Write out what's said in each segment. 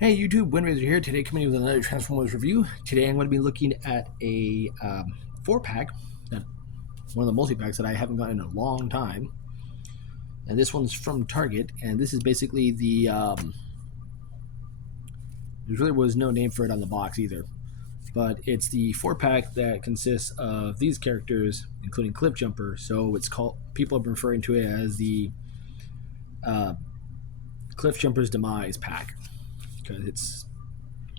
Hey YouTube, Windraiser here. Today coming in with another Transformers review. Today I'm going to be looking at a 4-pack, one of the multi-packs that I haven't gotten in a long time. And this one's from Target, and this is basically the, there really was no name for it on the box either. But it's the 4-pack that consists of these characters, including Cliffjumper. So it's called, people have been referring to it as the uh, Cliffjumper's Demise pack. Because it's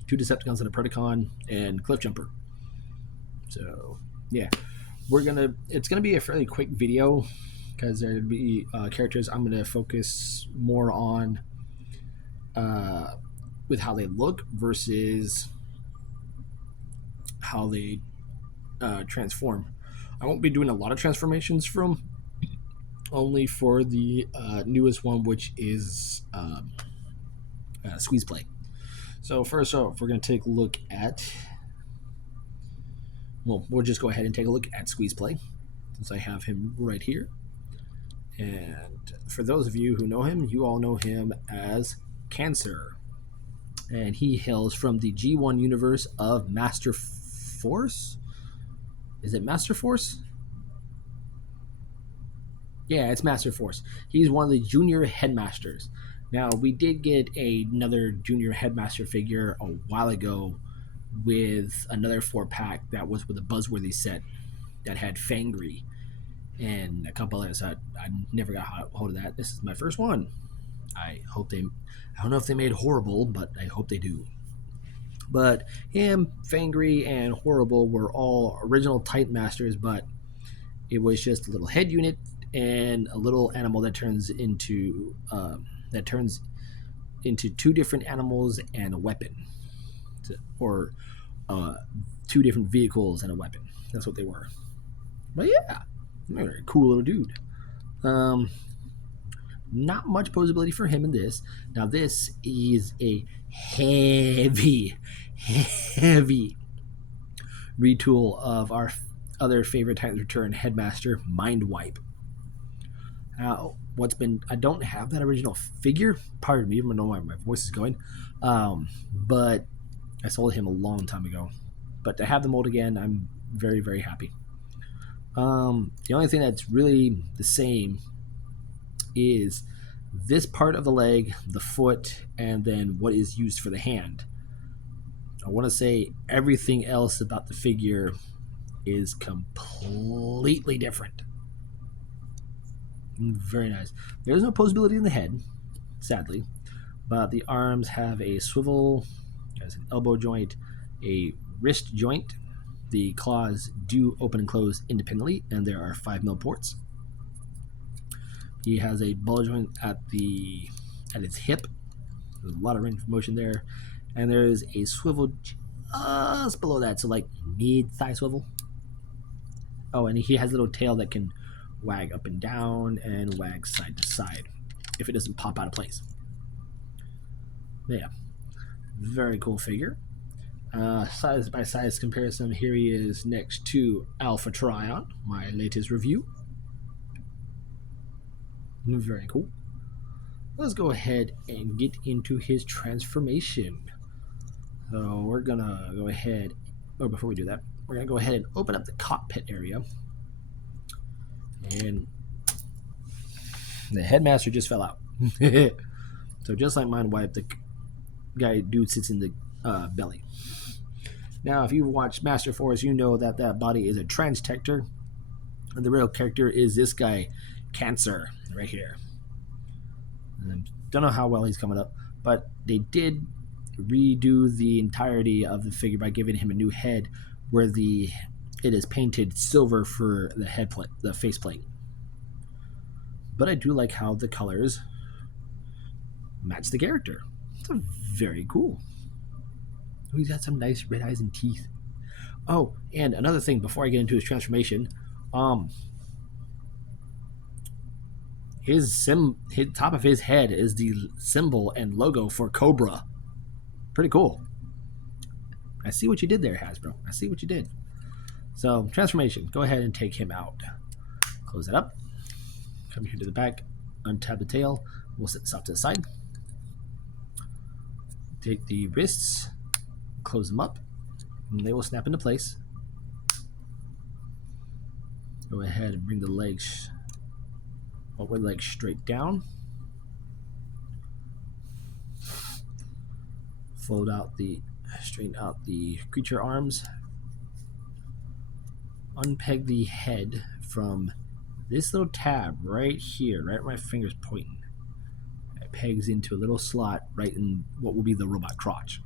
2 Decepticons and a Predacon and Cliffjumper. So yeah, it's gonna be a fairly quick video because there'll be characters I'm gonna focus more on with how they look versus how they transform. I won't be doing a lot of transformations from, only for the newest one, which is Squeeze Play. So first off, we're going to take a look at, well, we'll just go ahead and take a look at Squeeze Play, since I have him right here. And for those of you who know him, you all know him as Cancer. And he hails from the G1 universe of Master Force? Is it Master Force? Yeah, it's Master Force. He's one of the junior headmasters. Now, we did get another junior headmaster figure a while ago with another 4-pack that was with a Buzzworthy set that had Fangry and a couple others. I never got hold of that. This is my first one. I don't know if they made Horrible, but I hope they do. But him, Fangry, and Horrible were all original Titan Masters, but it was just a little head unit and a little animal that turns into 2 different animals and a weapon, or 2 different vehicles and a weapon. That's what they were. But yeah, very cool little dude. Not much posability for him in this. Now this is a heavy retool of our other favorite Titans Return headmaster, Mindwipe. Now, I don't have that original figure. Pardon me, I don't know why my voice is going. But I sold him a long time ago. But to have the mold again, I'm very, very happy. The only thing that's really the same is this part of the leg, the foot, and then what is used for the hand. I want to say everything else about the figure is completely different. Very nice. There's no posability in the head, sadly, but the arms have a swivel, has an elbow joint, a wrist joint. The claws do open and close independently, and there are 5mm ports. He has a ball joint at its hip. There's a lot of range of motion there, and there is a swivel just below that, so like mid-thigh swivel. Oh, and he has a little tail that can wag up and down and wag side to side if it doesn't pop out of place. Yeah, very cool figure. Size by size comparison, here he is next to Alpha Trion, my latest review. Very cool. Let's go ahead and get into his transformation. So we're gonna go ahead, before we do that, we're gonna go ahead and open up the cockpit area. And the headmaster just fell out. So just like Mindwipe, the dude sits in the belly. Now, if you've watched Master Force, you know that body is a Transtector, and the real character is this guy, Cancer, right here. And don't know how well he's coming up, but they did redo the entirety of the figure by giving him a new head, where it is painted silver for the headplate, the faceplate. But I do like how the colors match the character. It's very cool. Oh, he's got some nice red eyes and teeth. Oh, and another thing before I get into his transformation, his top of his head is the symbol and logo for Cobra. Pretty cool. I see what you did there, Hasbro. I see what you did. So, transformation. Go ahead and take him out. Close it up. Come here to the back. Untab the tail. We'll set this off to the side. Take the wrists, close them up, and they will snap into place. Go ahead and bring the legs, lower legs straight down. Straighten out the creature arms. Unpeg the head from this little tab right here, right where my finger's pointing. It pegs into a little slot right in what will be the robot crotch.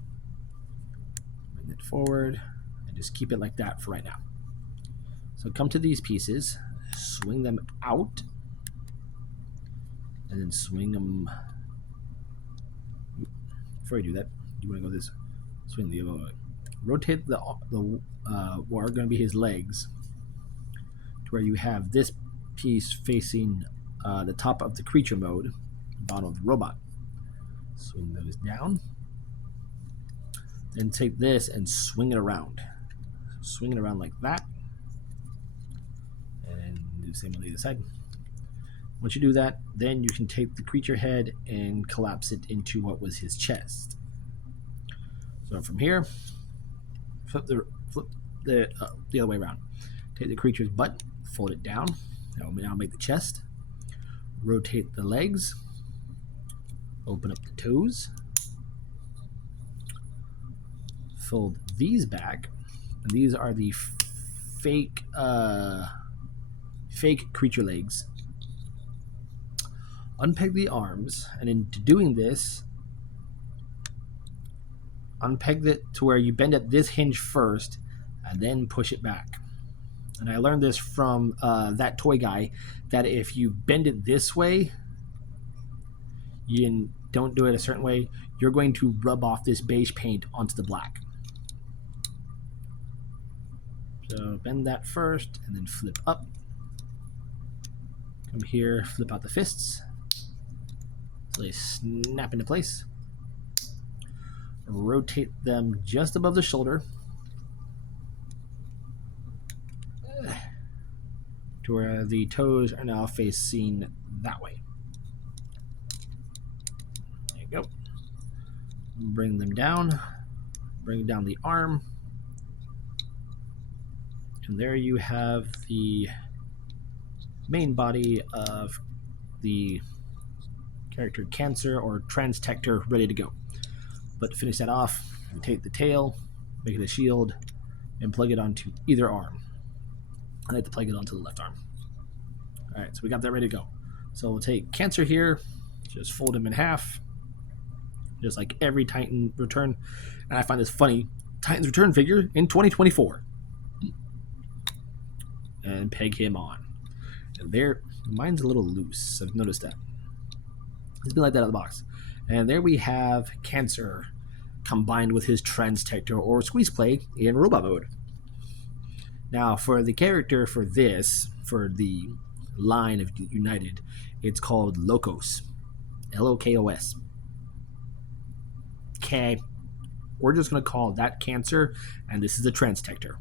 Bring it forward and just keep it like that for right now. So come to these pieces, swing them out, and then swing them. Before you do that, you want to go this, swing the other way. Rotate the what are going to be his legs to where you have this piece facing the top of the creature mode, bottom of the robot. Swing those down. Then take this and swing it around. Swing it around like that. And do the same on the other side. Once you do that, then you can take the creature head and collapse it into what was his chest. So from here, flip the other way around. Take the creature's butt, fold it down. That will now make the chest. Rotate the legs. Open up the toes. Fold these back. And these are the fake creature legs. Unpeg the arms, and into doing this, unpeg it to where you bend at this hinge first, and then push it back. And I learned this from that toy guy, that if you bend it this way, you don't do it a certain way, you're going to rub off this beige paint onto the black. So bend that first, and then flip up. Come here, flip out the fists. So they snap into place. Rotate them just above the shoulder to where the toes are now facing that way. There you go. Bring them down. Bring down the arm. And there you have the main body of the character Cancer or Transtector ready to go. But to finish that off, you take the tail, make it a shield, and plug it onto either arm. I like to plug it onto the left arm. Alright, so we got that ready to go. So we'll take Cancer here, just fold him in half, just like every Titan Return. And I find this funny, Titan's Return figure in 2024. And peg him on. And there, mine's a little loose, I've noticed that. It's been like that out of the box. And there we have Cancer combined with his Transtector or Squeeze Play in robot mode. Now, for the character for the line of United, it's called Locos. L-O-K-O-S. Okay. We're just going to call that Cancer, and this is the Transtector.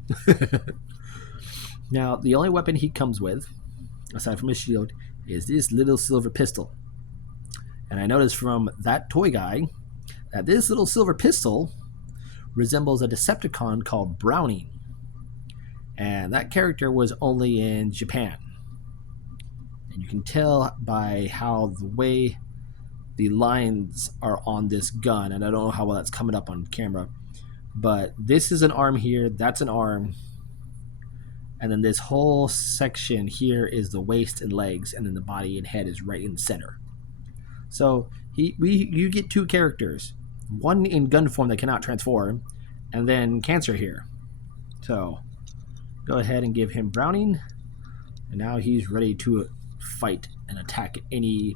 Now, the only weapon he comes with, aside from his shield, is this little silver pistol. And I noticed from that toy guy that this little silver pistol resembles a Decepticon called Browning. And that character was only in Japan. And you can tell by how the way the lines are on this gun, and I don't know how well that's coming up on camera, but this is an arm here, that's an arm, and then this whole section here is the waist and legs, and then the body and head is right in the center. So you get two characters, one in gun form that cannot transform, and then Cancer here. So go ahead and give him Browning, and now he's ready to fight and attack any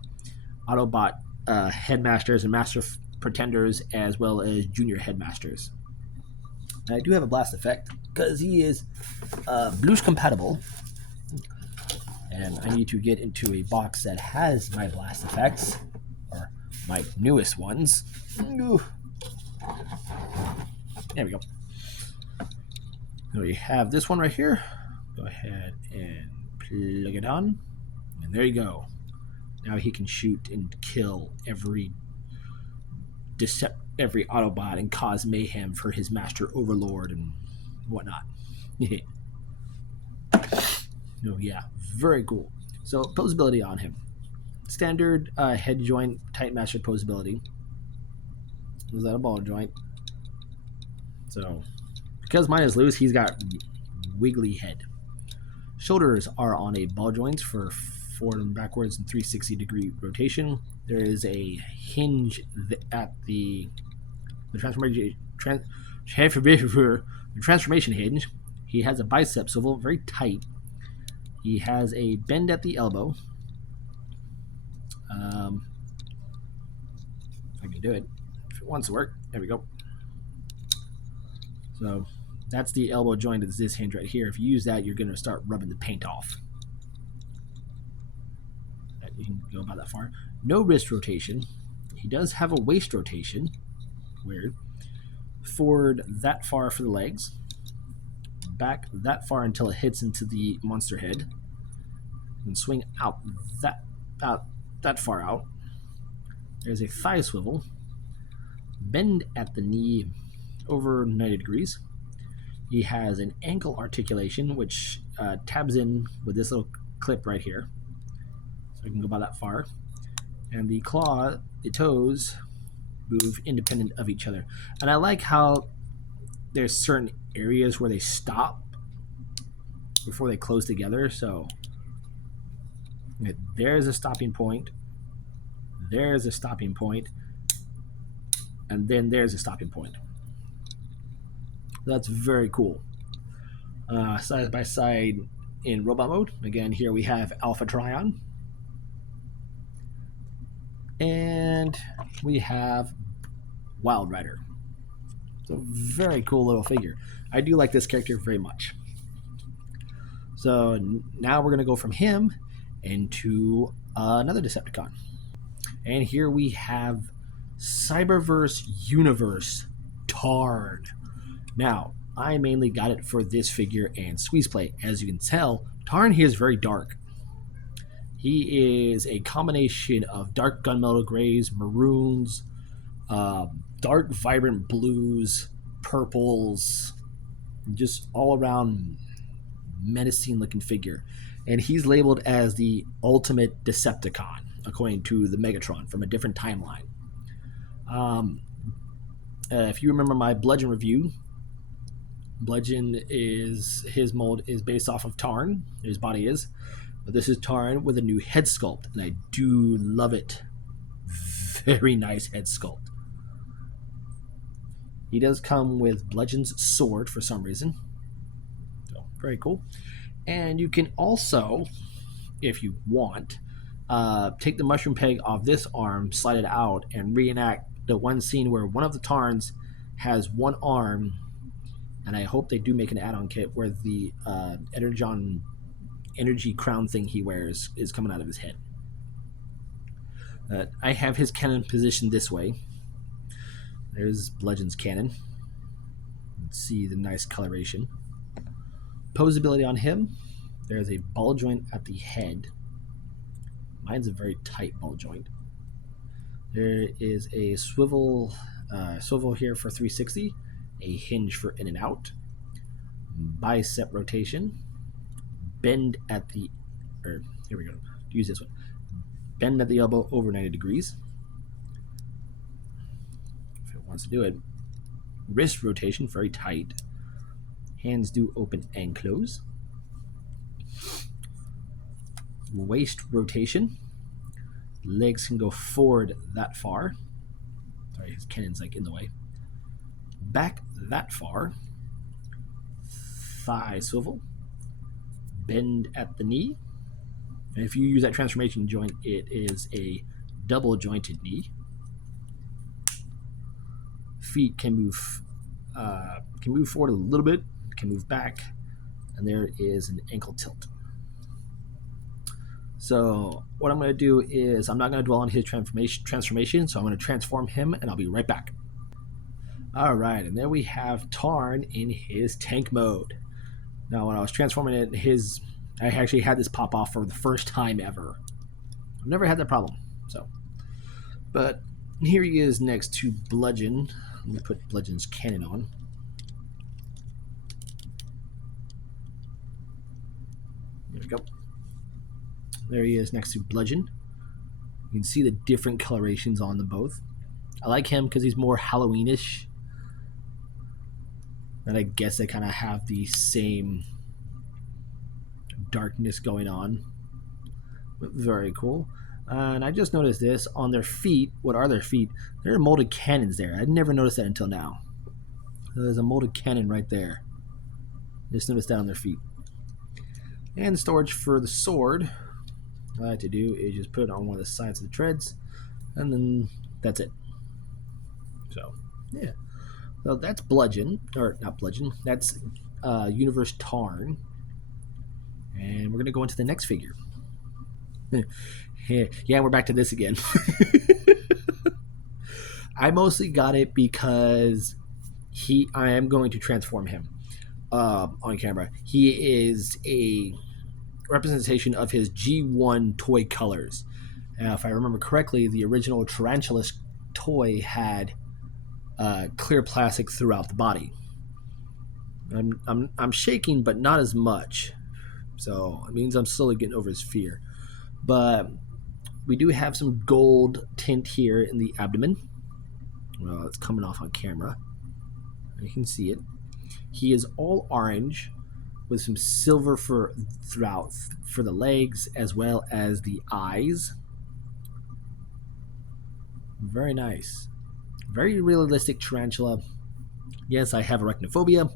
Autobot headmasters and master pretenders, as well as junior headmasters. And I do have a blast effect because he is Blues compatible, and I need to get into a box that has my blast effects, or my newest ones. Ooh. There we go. So we have this one right here. Go ahead and plug it on, and there you go. Now he can shoot and kill every every Autobot and cause mayhem for his master overlord and whatnot. Oh yeah, very cool. So posability on him. Standard head joint tight master posability. Is that a ball joint? So because mine is loose, he's got wiggly head. Shoulders are on a ball joint for forward and backwards and 360-degree rotation. There is a hinge at the transformation hinge. He has a bicep swivel, very tight. He has a bend at the elbow. If I can do it. If it wants to work, there we go. So that's the elbow joint of this hinge right here. If you use that, you're going to start rubbing the paint off. You can go about that far. No wrist rotation. He does have a waist rotation. Weird. Forward that far for the legs. Back that far until it hits into the monster head. And swing out that far out. There's a thigh swivel. Bend at the knee over 90 degrees. He has an ankle articulation, which tabs in with this little clip right here. So I can go about that far. And the claw, the toes, move independent of each other. And I like how there's certain areas where they stop before they close together. So there's a stopping point. There's a stopping point. And then there's a stopping point. That's very cool. Side by side in robot mode. Again, here we have Alpha Trion. And we have Wild Rider. It's a very cool little figure. I do like this character very much. So now we're going to go from him into another Decepticon. And here we have Cyberverse Universe Tran. Now, I mainly got it for this figure and Squeeze Play. As you can tell, Tran here is very dark. He is a combination of dark gunmetal grays, maroons, dark vibrant blues, purples, just all around menacing looking figure. And he's labeled as the ultimate Decepticon, according to the Megatron from a different timeline. If you remember my Bludgeon review, Bludgeon is his mold is based off of Tran. His body is. But this is Tran with a new head sculpt, and I do love it. Very nice head sculpt. He does come with Bludgeon's sword for some reason. So, very cool. And you can also, if you want, take the mushroom peg off this arm, slide it out, and reenact the one scene where one of the Tarns has one arm, and I hope they do make an add-on kit where the energy crown thing he wears is coming out of his head. I have his cannon positioned this way. There's Bludgeon's cannon. Let's see the nice coloration. Posability on him. There's a ball joint at the head. Mine's a very tight ball joint. There is a swivel here for 360, a hinge for in and out, bicep rotation, bend at the, here we go, use this one, bend at the elbow over 90 degrees, if it wants to do it, wrist rotation, very tight, hands do open and close, waist rotation, legs can go forward that far, sorry his cannon's like in the way, back that far, thigh swivel, bend at the knee, and if you use that transformation joint, it is a double jointed knee. Feet can move forward a little bit, can move back, and there is an ankle tilt. So what I'm going to do is I'm not going to dwell on his transformation, so I'm going to transform him, and I'll be right back. All right, and there we have Tran in his tank mode. Now, when I was transforming it, I actually had this pop off for the first time ever. I've never had that problem, so. But Here he is next to Bludgeon. Let me put Bludgeon's cannon on. There we go. There he is next to Bludgeon. You can see the different colorations on them both. I like him because he's more Halloweenish. And I guess they kind of have the same darkness going on. Very cool. And I just noticed this on their feet. What are their feet? There are molded cannons there. I'd never noticed that until now. There's a molded cannon right there. Just noticed that on their feet. And the storage for the sword, what I like to do is just put it on one of the sides of the treads, and then that's it. So, yeah. So that's Bludgeon, or not Bludgeon, that's Universe Tran. And we're going to go into the next figure. Yeah, we're back to this again. I mostly got it because I am going to transform him on camera. He is a representation of his G1 toy colors. If I remember correctly, the original Tarantulas toy had clear plastic throughout the body. I'm shaking, but not as much. So it means I'm slowly getting over his fear. But we do have some gold tint here in the abdomen. Well, it's coming off on camera. You can see it. He is all orange with some silver throughout for the legs as well as the eyes. Very nice. Very realistic tarantula. Yes, I have arachnophobia.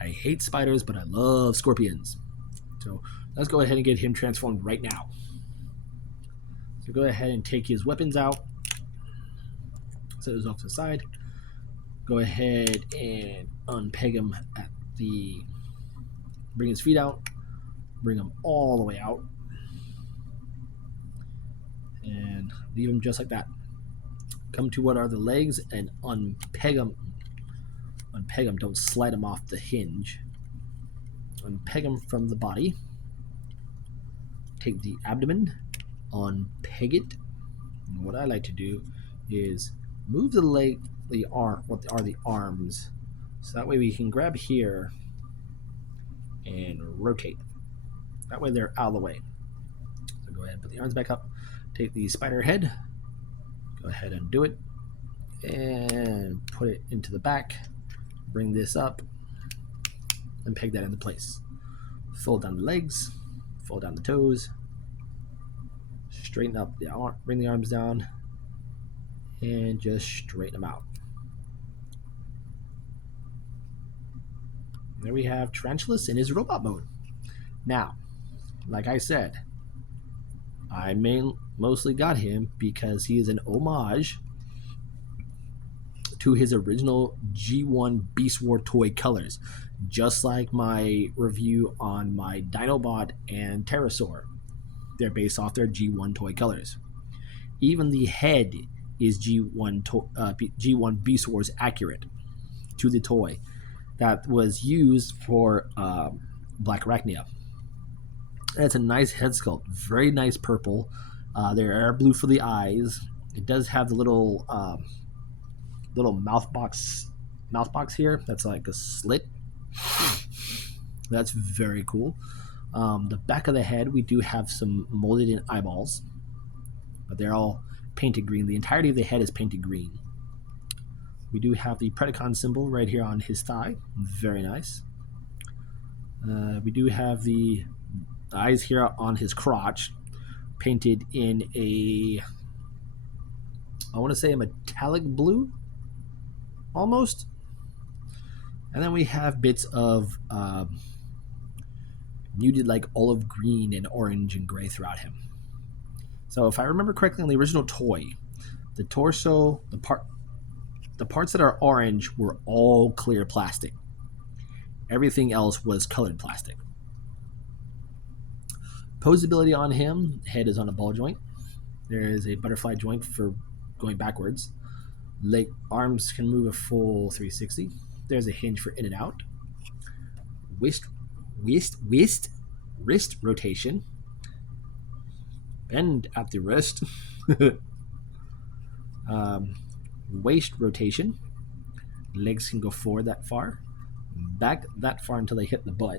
I hate spiders, but I love scorpions. So let's go ahead and get him transformed right now. So go ahead and take his weapons out. Set those off to the side. Go ahead and unpeg him at the... Bring his feet out. Bring him all the way out. And leave him just like that. Come to what are the legs and unpeg them. Unpeg them. Don't slide them off the hinge. Unpeg them from the body. Take the abdomen. Unpeg it. And what I like to do is move the leg, the arm. What are the arms? So that way we can grab here and rotate. That way they're out of the way. So go ahead and put the arms back up. Take the spider head. Go ahead and do it. And put it into the back. Bring this up. And peg that into place. Fold down the legs. Fold down the toes. Straighten up the arm. Bring the arms down. And just straighten them out. There we have Tarantulas in his robot mode. Now, like I said, I mostly got him because he is an homage to his original G1 Beast War toy colors, just like my review on my Dinobot and Pterosaur. They're based off their G1 toy colors. Even the head is G1 Beast Wars accurate to the toy that was used for Black Arachnia. And it's a nice head sculpt, very nice purple. There are blue for the eyes. It does have the little mouth box here. That's like a slit. That's very cool. The back of the head, we do have some molded in eyeballs, but they're all painted green. The entirety of the head is painted green. We do have the Predacon symbol right here on his thigh. Very nice. We do have the eyes here on his crotch, painted in I want to say a metallic blue, almost. And then we have bits of muted like olive green and orange and gray throughout him. So if I remember correctly on the original toy, the torso, the parts that are orange were all clear plastic. Everything else was colored plastic. Posability on him, head is on a ball joint. There is a butterfly joint for going backwards. Arms can move a full 360. There's a hinge for in and out. Wrist rotation. Bend at the wrist. waist rotation. Legs can go forward that far, back that far until they hit the butt.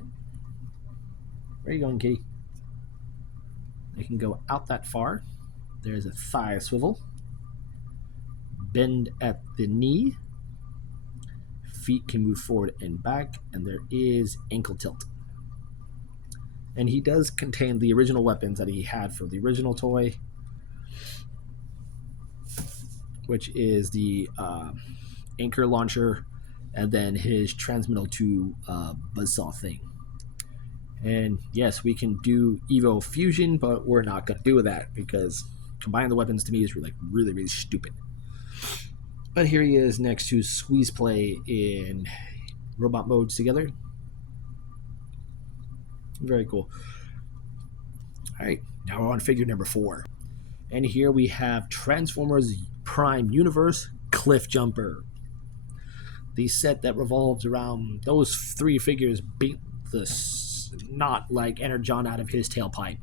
Where are you going, kitty? They can go out that far. There's a thigh swivel. Bend at the knee. Feet can move forward and back, and there is ankle tilt. And he does contain the original weapons that he had for the original toy, which is the anchor launcher and then his transmittal to buzzsaw thing. And yes, we can do Evo Fusion, but we're not going to do that because combining the weapons to me is really, really stupid. But here he is next to Squeeze Play in robot modes together. Very cool. All right, now we're on figure number 4. And here we have Transformers Prime Universe Cliffjumper. The set that revolves around those 3 figures beat the snot like Energon out of his tailpipe.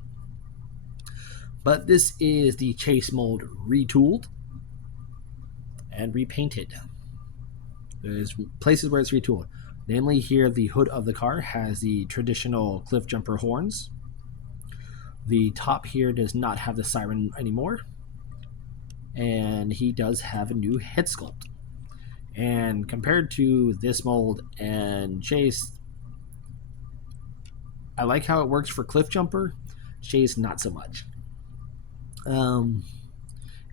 But this is the chase mold retooled and repainted. There's places where it's retooled. Namely, here the hood of the car has the traditional cliff jumper horns. The top here does not have the siren anymore. And he does have a new head sculpt. And compared to this mold and Chase, I like how it works for cliff jumper. Chase, not so much.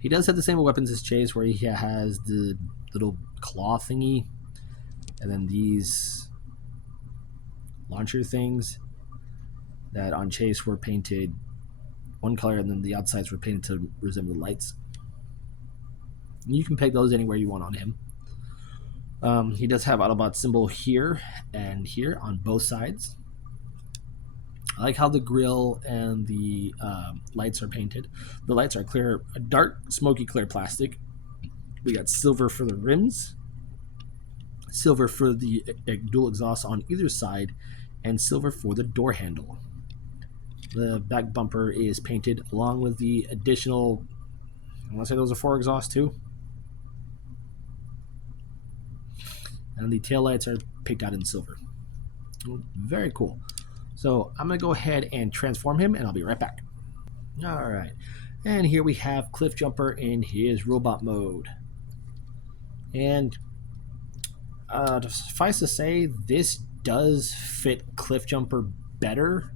He does have the same weapons as Chase, where he has the little claw thingy, and then these launcher things that on Chase were painted one color, and then the outsides were painted to resemble the lights. And you can peg those anywhere you want on him. He does have Autobot symbol here and here on both sides. I like how the grill and the lights are painted. The lights are clear, a dark, smoky clear plastic. We got silver for the rims, silver for the dual exhaust on either side, and silver for the door handle. The back bumper is painted along with the additional, I want to say those are 4 exhausts too. And the taillights are picked out in silver. Very cool. So I'm going to go ahead and transform him, and I'll be right back. All right. And here we have Cliffjumper in his robot mode. And to suffice to say, this does fit Cliffjumper better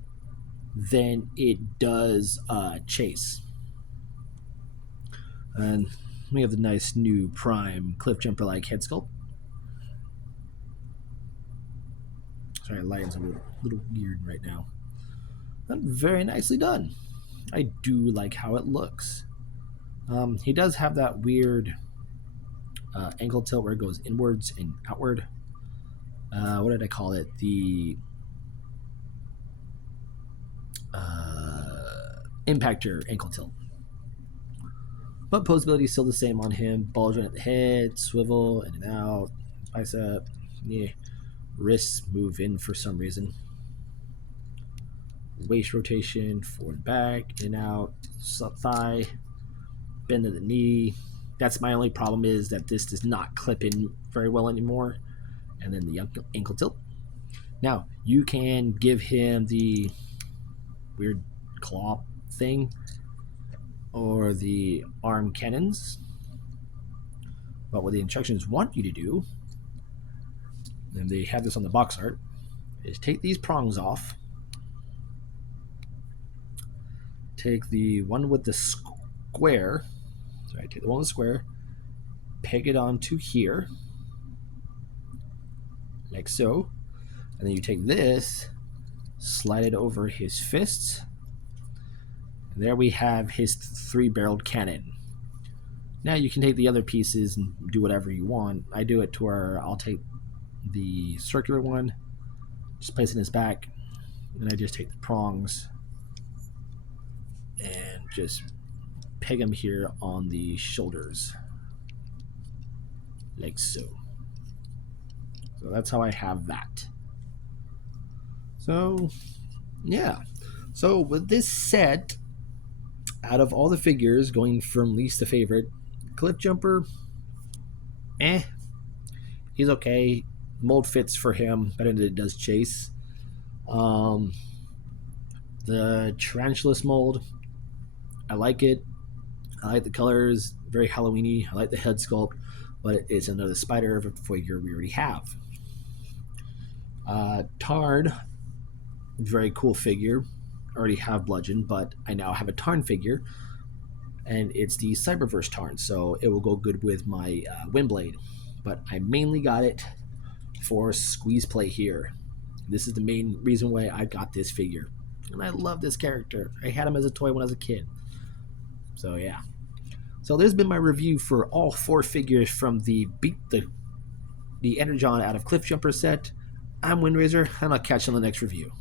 than it does Chase. And we have the nice new Prime Cliffjumper-like head sculpt. Sorry, lighting's a little weird right now. But very nicely done. I do like how it looks. He does have that weird ankle tilt where it goes inwards and outward. What did I call it? The impactor ankle tilt. But posability is still the same on him. Bulge at the head, swivel in and out, bicep, yeah. Wrists move in for some reason. Waist rotation, forward and back, in and out, thigh, bend at the knee. That's my only problem, is that this does not clip in very well anymore. And then the ankle tilt. Now, you can give him the weird claw thing or the arm cannons. But what the instructions want you to do, and they have this on the box art, is take these prongs off. Take the one with the square. Sorry, take the one with the square. Peg it onto here. Like so. And then you take this, slide it over his fists. And there we have his 3-barreled cannon. Now you can take the other pieces and do whatever you want. I do it to where I'll take the circular one, just place it in his back, and I just take the prongs and just peg him here on the shoulders, like so. So that's how I have that. So yeah, so with this set, out of all the figures, going from least to favorite, Cliffjumper eh, he's okay. Mold fits for him better than it does Chase. Um, the Tarantulas mold, I like it. I like the colors, very Halloweeny. I like the head sculpt, but it's another spider figure we already have. Tarn, very cool figure. I already have Bludgeon, but I now have a Tarn figure, and it's the Cyberverse Tarn, so it will go good with my Windblade. But I mainly got it for squeeze play here. This is the main reason why I got this figure. And I love this character. I had him as a toy when I was a kid. So yeah. So there's been my review for all 4 figures from the Energon out of Cliffjumper set. I'm Windraiser, and I'll catch you on the next review.